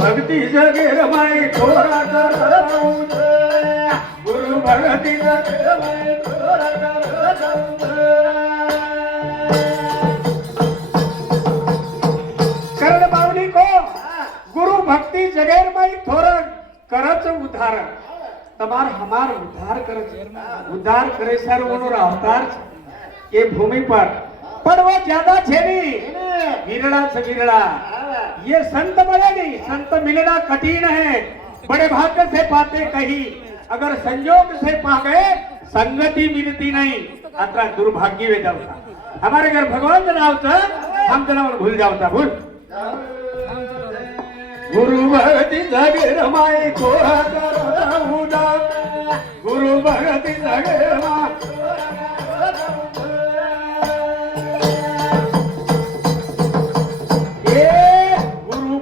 भक्ती जगे रमाई थोरा करत गुरु भक्ती जगे रमाई थोरा करत करण बावली को गुरु भक्ति जगेर माई थोरा करत उद्धार तमार हमार उद्धार करे सर्वनो अवतार ये भूमि पर वो ज्यादा छेनी विरला से विरला ये संत बड़े नहीं संत मिलना कठिन है बड़े भाग्य से पाते कहीं अगर संयोग से पा गए संगति मिलती नहीं अतः दुर्भाग्य वे जाता हमारे घर भगवान जनावता हम जनावर भूल जाता भूल गुरु भक्ति जगे रमाई को गुरु भक्ति जगे रमाई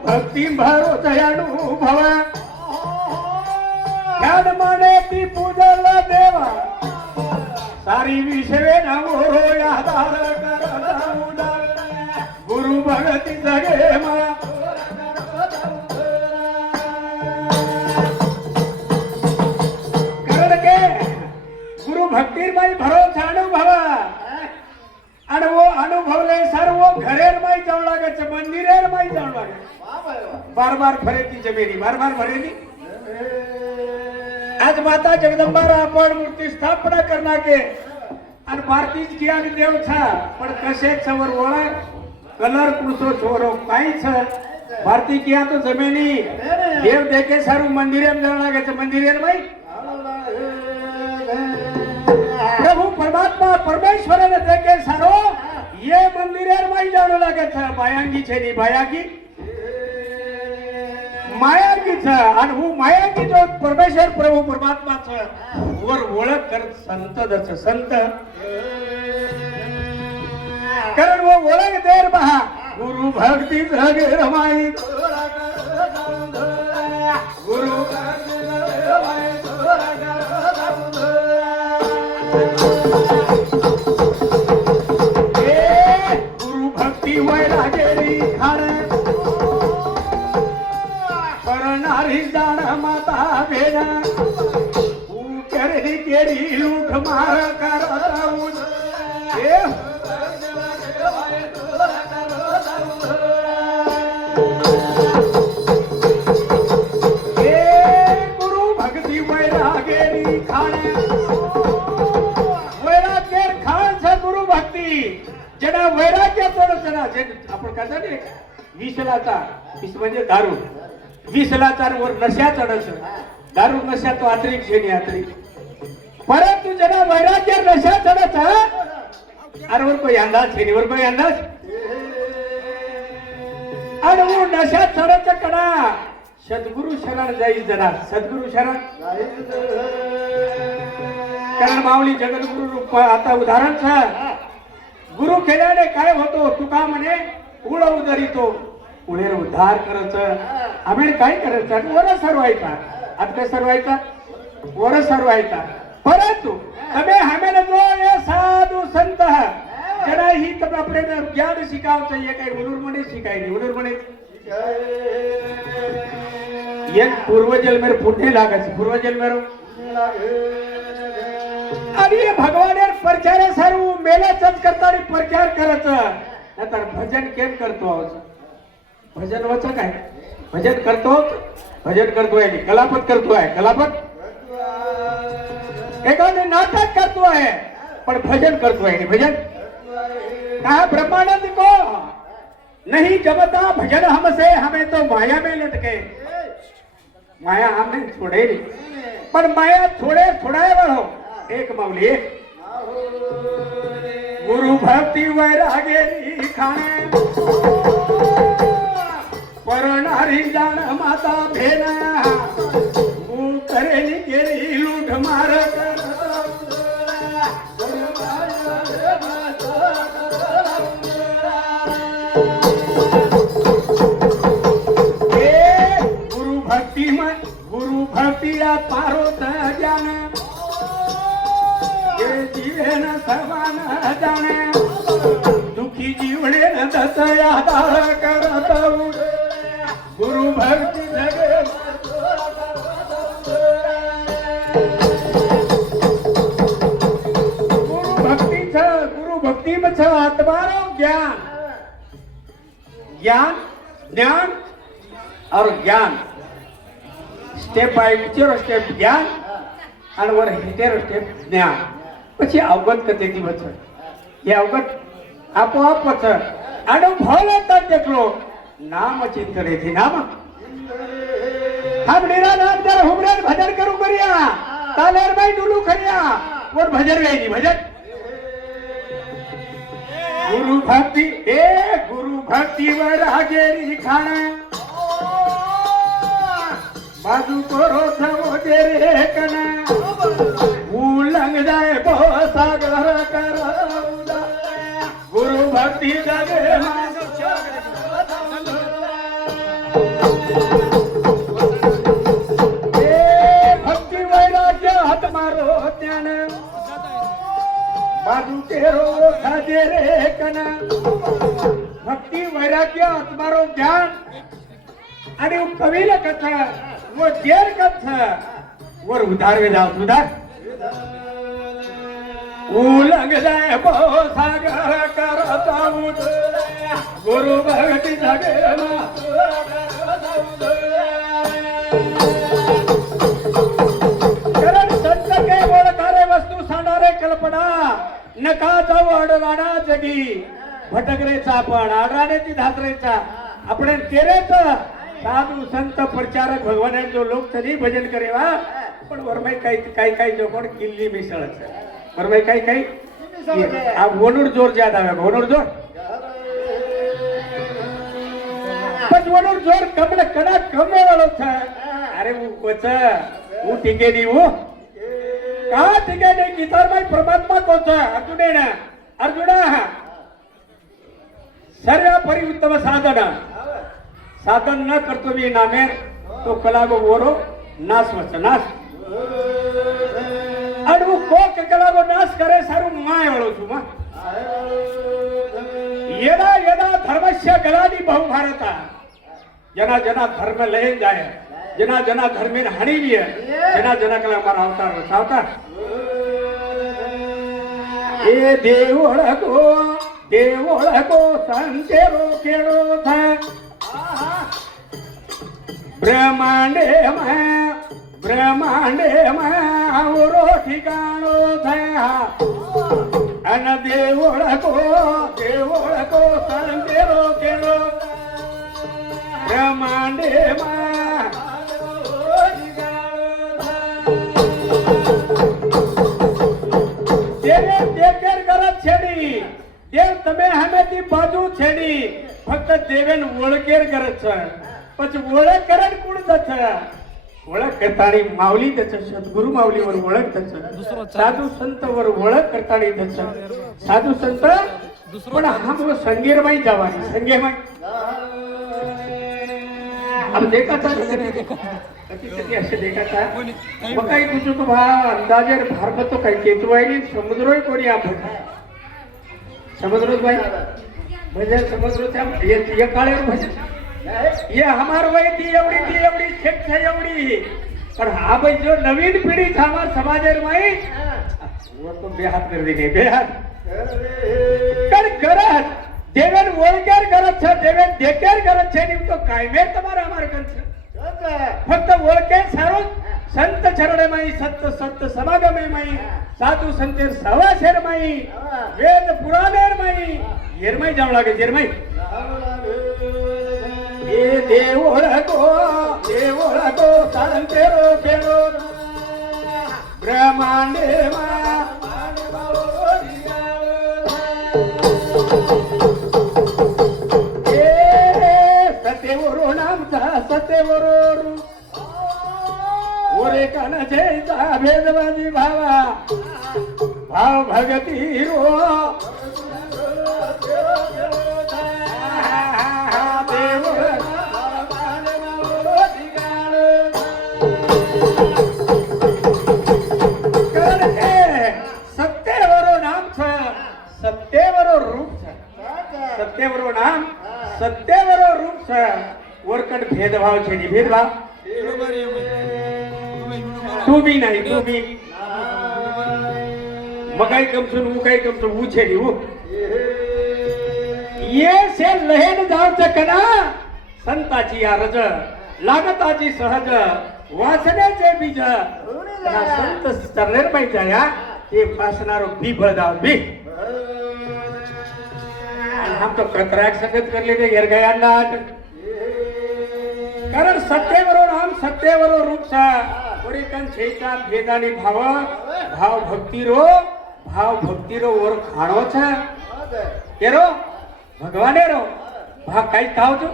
भक्ती भरो अनुभव ध्यान माने ती पूजल देवा सारी विश्वे नमो आधार गुरु भक्ति जगे मा करण के गुरु भक्ती माई भरोसा अनुभव आणि वो अनुभवले सर्व घरेर माई जाऊ लागायचं मंदिरेर माई जाऊ लागायचं बार बार फरेती जमेनी बार बार फरेती आज माता जगदंबा आपण मूर्ति स्थापना करना के आणि भारतीज किया देव छा पण कसे छवर ओळा कलर कुसो छोरो काई छ भारती किया तो जमेनी देव देखे सारू मंदिरेर जाऊ लागायचं मंदिरेर माई प्रभु परमात्मा परमेश्वर ने देखे सारो ये मंदिरेर माई जाणू लागे छ मायांगी छे नी मायागी मायागी छ आणि हु मायागी जो परमेश्वर प्रभु परमात्मा छ वर ओळख कर संत दच संत कारण वो ओळख देर बहा गुरु भक्ती जगे रमाई गुरु भक्ती जगे रमाई गुरु भक्ति वैरागेरी खान करणारी जाण माता भेना उकरी केरी लूठ मार करताऊन गुरु भक्ति वैरागेरी खान जना वैराग्य जना आपण करता नाही विषलाचा विष म्हणजे दारू विषलाचा वर नशा चढच दारू नशा तो अतिरिक्त शेनी अतिरिक्त परंतु जना वैराग्य नशा चढच अरे वर कोई अंदाज शेनी वर कोई अंदाज आणि वो नशा चढच कणा सद्गुरु शरण जाई जना सद्गुरु शरण कारण माऊली जगद्गुरु रूप आता उदाहरण छ गुरु केल्याने काय होतो तुका म्हणे उळ उदरितो उळेर उद्धार करायचं आम्ही काय करायचं वर सरवायचा आता काय सरवायचा वर सरवायचा परंतु हमें हमें जो ये साधु संत जरा ही तब अपने ज्ञान शिकाव चाहिए काय उलूर म्हणे शिकाय नाही उलूर म्हणे ये पूर्वजल मेरे पुण्य लागत पूर्वजल मेरो आणि भगवान प्रचार सर्व मेलाच करता प्रचार करायचं नंतर भजन केम करतो भजन वाच काय भजन करतोय कलापत करतोय कलापत एखादे नाटक करतोय पण भजन करतोय भजन कहा ब्रह्मानंद को नहीं जबता भजन हमसे हमें तो माया में लटके माया हमें छोड़े पण माया छोड़ाए वालो एक माऊली गुरु भक्ति वैरागेरी खाणे परणारी जाण माता भेना करेली केली लूट मार गुरु भक्ति पारोत ज्ञान जीवन समान जाणे दुखी जीवने दत्त आधार करत गुरु भक्ती जगे गुरु भक्ति में छ आत्मारो ज्ञान ज्ञान ज्ञान और ज्ञान स्टेप बाय स्टेप ज्ञान आणि वर हेटेरो स्टेप ज्ञान પછી અવગત કતેથી વછ એ અવગત આપોઆપ વછ અનુભવ લેતા દેખલો નામ ચિંતને થી નામ हम निरानाम जर हुमरन भजन करू करिया तालेर बाई डुलू खरिया और भजन वेनी भजन गुरु भक्ति वरागेरी खाना बाजू करो थमो जेरे कना उलंग जाए बो सागर कर गुरु भक्ति जगे भक्ति वैराग्य हाथ मारो त्यान बाजू तेरो खाजे रे कना भक्ति वैराग्य हाथ मारो ज्ञान आणि कवीला कथा वो जेर कथा वर उधार वे जाओ उधार उलंग जाए बो सागर करता गुरु भक्ति जगे करण संत के ओळखारे वस्तू सांडारे कल्पना नका जाऊ अडवाणा जगी भटकरेचा आपण आडराण्याची धातरेचा आपण केरेच साधू संत प्रचारक भगवान जो लोक तरी भजन करेवा पण वरमाई काही जो कोण किल्ली मिसळच वरमाई काही आ वनुर जोर ज्यादा है वनुर जोर पण वनुर जोर कमले कणा कमे वालो था अरे वो कोच वो टिके नहीं वो कहा टिके नहीं गीतार में परमात्मा को था अर्जुना सर्व परि उत्तम साधन न करतो मी नामेर तो कलागो वोरो नाश वच नाश अडू कोक कलागो नाश करे सारू माय वाळो छु मा येदा येदा धर्मस्य गलादी बहु भारता जना जना धर्म लय जाय जना जना धर्मेन हाणीविय जना जना कला मारा अवतार वसावता ए देवळको संतेरो केळो था ब्रह्मांडे मावरो ठिकाणो था अन देवळको संतेरो केळो ब्रह्मांडे छेडी देव तमे हमेती बाजू छेडी फक्त देवेन ओळखेर करत પછી ઓળખ કરે કોણ દછ ઓળખ કરતાની માવલી દછ સદગુરુ માવલી वर ओळख दछ साधू संत वर ओळख करतानी दछ साधू संत पण हम वो संगेर में जावानी संगे में अब देखा था कधी असे देखा था मग काही तुझं तो अंदाजे भारत तो काही केतवायनी समुद्रोय कोणी आपण समुद्रोच भाई भजन समुद्र त्या ये काळे भजन ये हमार वय ती एवढी शेख है एवढी पर हा भाई जो नवीन पीढ़ी था हमार समाजेर माई वो तो बेहात कर देंगे बेहात कर करत देवेन ओळखेर करत छ देवेन देखेर करत छ नी तो कायमेर तुम्हारा हमार कर फक्त ओळखे सारो संत चरणे माई सत्य समागमे माई साधू संतेर सवाशेर माई वेद पुराणेर माई येरमाई जाऊ लागे येरमाई ए देवळको संतेरो केळो ब्रह्मांडे सत्यवरो नामचा सत्यवरो ओरे कान जयचा भेदवादी भावा भाव भगती रो सत्यवरो नाम सत्यवरो रूप वरकट भेद भेदभाव छेडी भेदभाव तू बी नाही तू बी मगाई कमसून ऊ काही कमसून ऊ छेडी ऊ ये से लहेन जावचं कना संताची आरज लागताची सहज वासण्याचे बीज ना संत सरलेर पाहिजे या ते वासणारो बी भळदाव बी हम तो कतराक संगत करले ते घेर गयांना कारण सत्तेवरून हम सत्तेवरो रूपसा परिकन छेचा भेदानी भाव भाव भक्तिरो वर खाणो छ केरो भगवाने रो भाव काही खाव तू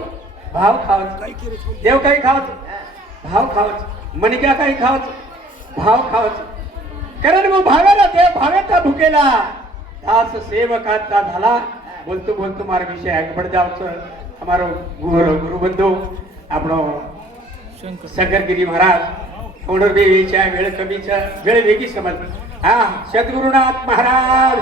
भाव खाव देव काही खाव भाव खाव मणिका काही खाव भाव खाव कारण वो भावेला देव भावेचा भुकेला दास सेवकाचा झाला बोलतो बोलतो मारा विषय આગળ જાવછો અમારો ગુરુબંધુ આપણો શંકરગીરી મહારાજ થોડો બે વિચાર વેળ કમી છે વેળ વેગી સમજ હા સદગુરુનાથ મહારાજ